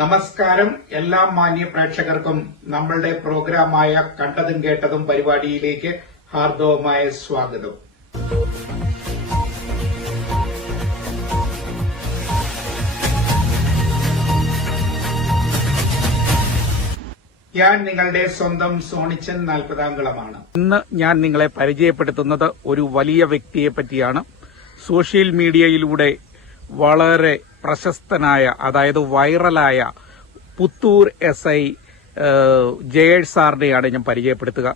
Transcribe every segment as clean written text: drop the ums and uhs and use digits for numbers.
നമസ്കാരം എല്ലാ മാന്യ പ്രേക്ഷകർക്കും നമ്മളുടെ പ്രോഗ്രാമായ കണ്ടതും കേട്ടതും പരിപാടിയിലേക്ക് ഹാർദവമായ സ്വാഗതം. ഞാൻ നിങ്ങളുടെ സ്വന്തം സോണിച്ചൻ 40-ാംകുളമാണ്. ഇന്ന് ഞാൻ നിങ്ങളെ പരിചയപ്പെടുത്തുന്നത് ഒരു വലിയ വ്യക്തിയെ പറ്റിയാണ്. സോഷ്യൽ മീഡിയയിലൂടെ വളരെ പ്രശസ്തനായ, അതായത് വൈറലായ പുത്തൂർ SI ജയേഷ് സാറിനെയാണ് ഞാൻ പരിചയപ്പെടുത്തുക.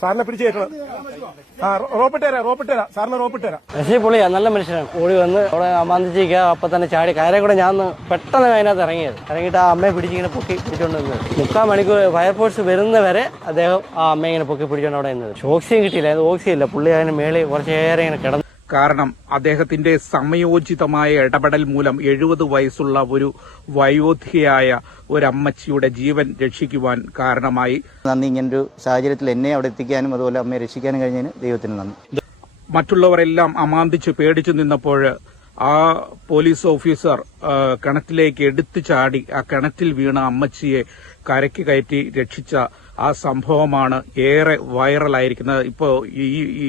സാറിനെ പിടിച്ചേക്കണം. സാറിന് റോപ്പിട്ടേരാ. പൊളിയാ, നല്ല മനുഷ്യനാണ്. ഓടി വന്ന് അവിടെ അമാന്തിച്ചിരിക്കുക, അപ്പൊ തന്നെ ചാടി കയറെ കൂടെ ഞാൻ പെട്ടെന്ന് അതിനകത്ത് ഇറങ്ങിയിട്ട് ആ അമ്മയെ പിടിച്ചിങ്ങനെ പൊക്കി പിടിച്ചോണ്ട് നിന്നത്. 3/4 മണിക്കൂർ ഫയർഫോഴ്സ് വരുന്നവരെ അദ്ദേഹം ആ അമ്മയെ ഇങ്ങനെ പൊക്കി പിടിച്ചോണ്ട് അവിടെ നിന്നത്. ഓക്സിജൻ കിട്ടിയില്ല, ഓക്സിജൻ ഇല്ല. പുള്ളി അതിന് മേളിൽ കുറച്ചേറെ ഇങ്ങനെ കിടന്നു. കാരണം അദ്ദേഹത്തിന്റെ സമയോചിതമായ ഇടപെടൽ മൂലം 70 വയസ്സുള്ള ഒരു വയോധികയായ ഒരമ്മച്ചിയുടെ ജീവൻ രക്ഷിക്കുവാൻ കാരണമായി. നന്ദി, ഇങ്ങനൊരു സാഹചര്യത്തിൽ എന്നെ അവിടെ എത്തിക്കാനും അതുപോലെ അമ്മയെ രക്ഷിക്കാനും കഴിഞ്ഞതിന് ദൈവത്തിന് നന്ദി. മറ്റുള്ളവരെല്ലാം അമാന്തിച്ച് പേടിച്ചു നിന്നപ്പോൾ ആ പോലീസ് ഓഫീസർ കിണറ്റിലേക്ക് എടുത്തു ചാടി ആ കിണറ്റിൽ വീണ അമ്മച്ചിയെ കരയ്ക്ക് കയറ്റി രക്ഷിച്ച ആ സംഭവമാണ് ഏറെ വൈറലായിരിക്കുന്നത്. ഇപ്പോൾ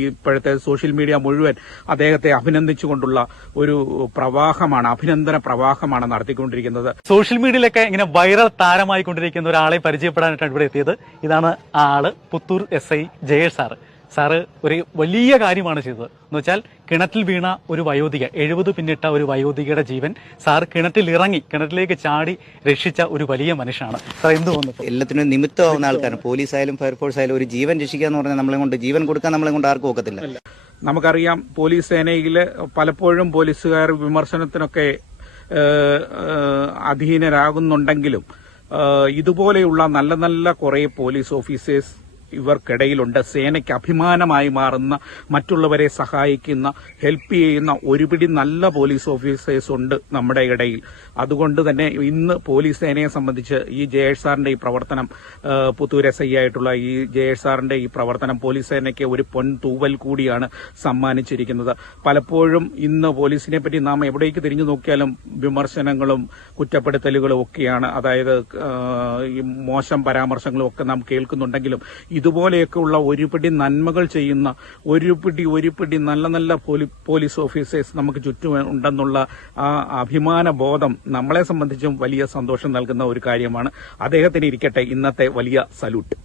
ഇപ്പോഴത്തെ സോഷ്യൽ മീഡിയ മുഴുവൻ അദ്ദേഹത്തെ അഭിനന്ദിച്ചുകൊണ്ടുള്ള ഒരു പ്രവാഹമാണ്, അഭിനന്ദന പ്രവാഹമാണ് നടത്തിക്കൊണ്ടിരിക്കുന്നത്. സോഷ്യൽ മീഡിയയിലൊക്കെ ഇങ്ങനെ വൈറൽ താരമായിക്കൊണ്ടിരിക്കുന്ന ഒരാളെ പരിചയപ്പെടാനായിട്ടാണ് ഇവിടെ എത്തിയത്. ഇതാണ് ആ ആള്, Puthur SI Jayesh sir. Sir ഒരു വലിയ കാര്യമാണ് ചെയ്തത്. എന്ന് വെച്ചാൽ കിണറ്റിൽ വീണ ഒരു വയോധിക, 70 പിന്നിട്ട ഒരു വയോധികയുടെ ജീവൻ സാർ കിണറ്റിലേക്ക് ചാടി രക്ഷിച്ച ഒരു വലിയ മനുഷ്യനാണ്. സാർ എന്ത് തോന്നുന്നു? എല്ലാത്തിനും നിമിത്തമാവുന്ന ആൾക്കാരാണ്. പോലീസ് ആയാലും ഫയർഫോഴ്സ് ആയാലും ഒരു ജീവൻ രക്ഷിക്കുക എന്ന് പറഞ്ഞാൽ നമ്മളെ കൊണ്ട്, ജീവൻ കൊടുക്കാൻ നമ്മളെ കൊണ്ട് ആർക്കും ഒക്കത്തില്ല. നമുക്കറിയാം, പോലീസ് സേനയിൽ പലപ്പോഴും പോലീസുകാർ വിമർശനത്തിനൊക്കെ അധീനരാകുന്നുണ്ടെങ്കിലും ഇതുപോലെയുള്ള നല്ല നല്ല കുറെ പോലീസ് ഓഫീസേഴ്സ് ഇവർക്കിടയിലുണ്ട്. സേനയ്ക്ക് അഭിമാനമായി മാറുന്ന, മറ്റുള്ളവരെ സഹായിക്കുന്ന, ഹെൽപ്പ് ചെയ്യുന്ന ഒരുപിടി നല്ല പോലീസ് ഓഫീസേഴ്സ് ഉണ്ട് നമ്മുടെ ഇടയിൽ. അതുകൊണ്ട് തന്നെ ഇന്ന് പോലീസ് സേനയെ സംബന്ധിച്ച് ഈ ജയേഷ് സാറിന്റെ ഈ പ്രവർത്തനം, പുത്തൂർ SI ആയിട്ടുള്ള ഈ ജയേഷ് സാറിന്റെ ഈ പ്രവർത്തനം പോലീസ് സേനയ്ക്ക് ഒരു പൊൻതൂവൽ കൂടിയാണ് സമ്മാനിച്ചിരിക്കുന്നത്. പലപ്പോഴും ഇന്ന് പോലീസിനെ പറ്റി നാം എവിടേക്ക് തിരിഞ്ഞു നോക്കിയാലും വിമർശനങ്ങളും കുറ്റപ്പെടുത്തലുകളും ഒക്കെയാണ്. അതായത് ഈ മോശം പരാമർശങ്ങളും ഒക്കെ നാം കേൾക്കുന്നുണ്ടെങ്കിലും ഇതുപോലെയൊക്കെയുള്ള ഒരുപിടി നന്മകൾ ചെയ്യുന്ന ഒരുപിടി നല്ല നല്ല പോലീസ് ഓഫീസേഴ്സ് നമുക്ക് ചുറ്റും ഉണ്ടെന്നുള്ള ആ അഭിമാന ബോധം നമ്മളെ സംബന്ധിച്ചും വലിയ സന്തോഷം നൽകുന്ന ഒരു കാര്യമാണ്. അദ്ദേഹത്തിന് ഇരിക്കട്ടെ ഇന്നത്തെ വലിയ സല്യൂട്ട്.